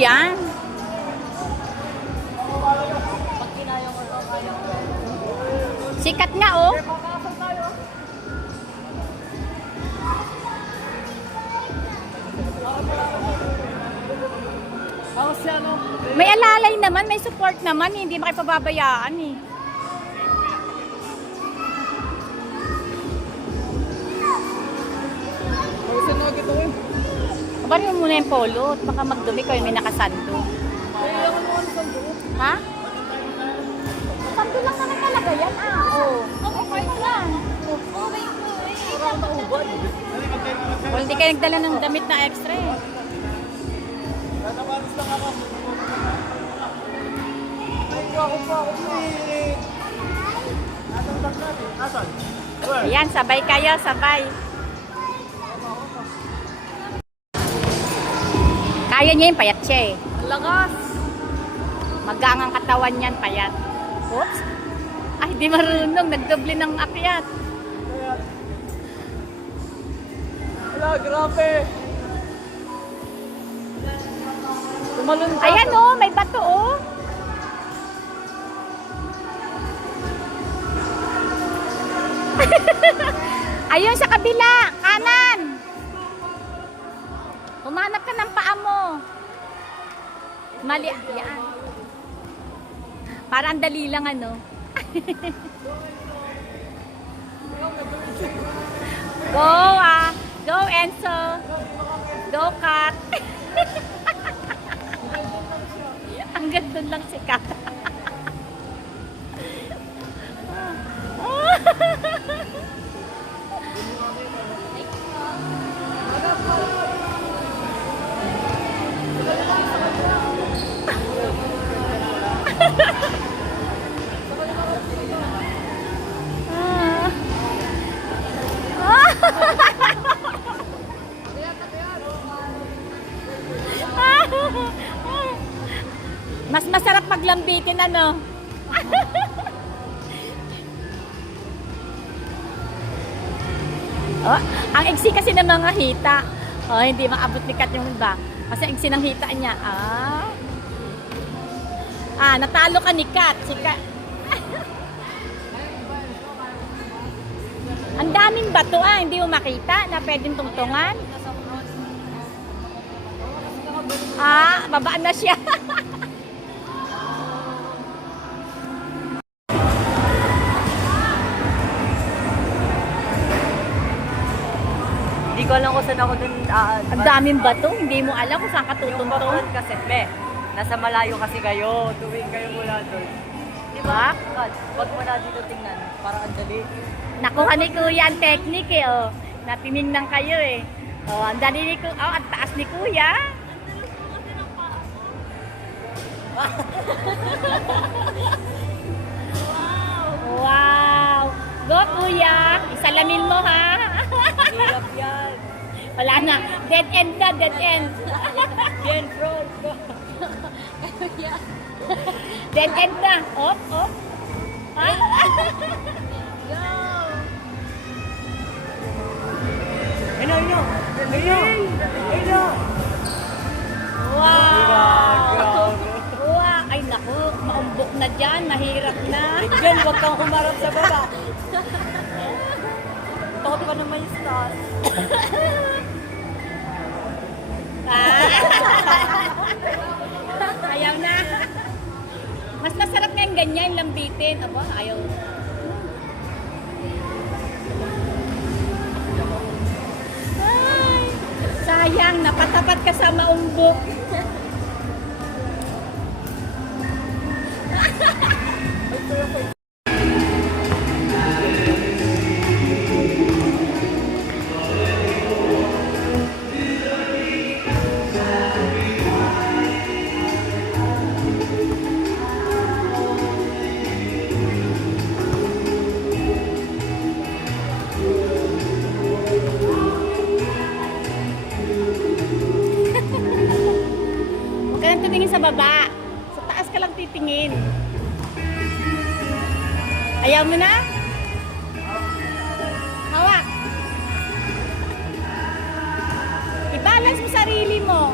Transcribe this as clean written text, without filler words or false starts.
yan. Sikat nga, oh. May alalay naman, may support naman, hindi makipababayaan eh. Bari mo muna yung polo, baka magdumi ko yung may nakasando. Ha? Sando lang naman talaga yan, ah. Okay lang. Well, hindi kayo nagdala ng damit na extra eh. Ayan, sabay kayo, sabay. Kaya niya yung payat siya eh. Lakas! Magangang katawan niyan, payat. Oops! Ay, di marunong. Nagdoble ng akyat. Wala, grabe! Tumalon ka. Ayan oh, may bato oh. Ayun sa kabila, kanan. Humanap ka ng paa mo. Mali, yan. Parang dali lang ano. Go ah. Go Enzo. Go Kat. Hanggang doon lang si Kat. Mas masarap maglambitin ano. Oh, ang iksi kasi ng mga hita. Oh, hindi maabot ni Kat yung iba. Kasi ang iksi ng hita niya. Natalo ka ni Kat. Si Kat. Ang daming bato hindi mo makita na pwedeng tungtungan. Babaan na siya. Hindi ko alam kung saan ako dun. Ang daming bato, hindi mo alam kung saan ka tutuntun. Kasi, nasa malayo kasi kayo. Tuwing kayo mula doon. Diba? Wag mo na dito tingnan. Parang ang dali. Nakuha ni Kuya ang technique eh, oh. Natinignan kayo eh. Oh, ang dali ni Kuya. Oh, ang taas ni Kuya. Wow! Go Kuya! Isalamin mo ha! Hirap yan. Wala na. Dead end na, dead end. Yan, bro. Dead end na. Op, op. Ha? Ayun. Wow! Wow! Ay naku, maumbok na dyan. Mahirap na. Diyan, wag kang humarap sa baba. Takot pa naman yung stars. Ayaw na. Mas masarap nga yung ganyan, lambitin. Aba, ayaw. Ay, sayang, napatapat ka sa maumbok. Huwag ka lang tumingin sa baba. Sa taas ka lang titingin. Ayaw mo na? Hawak. I-balance mo sarili mo.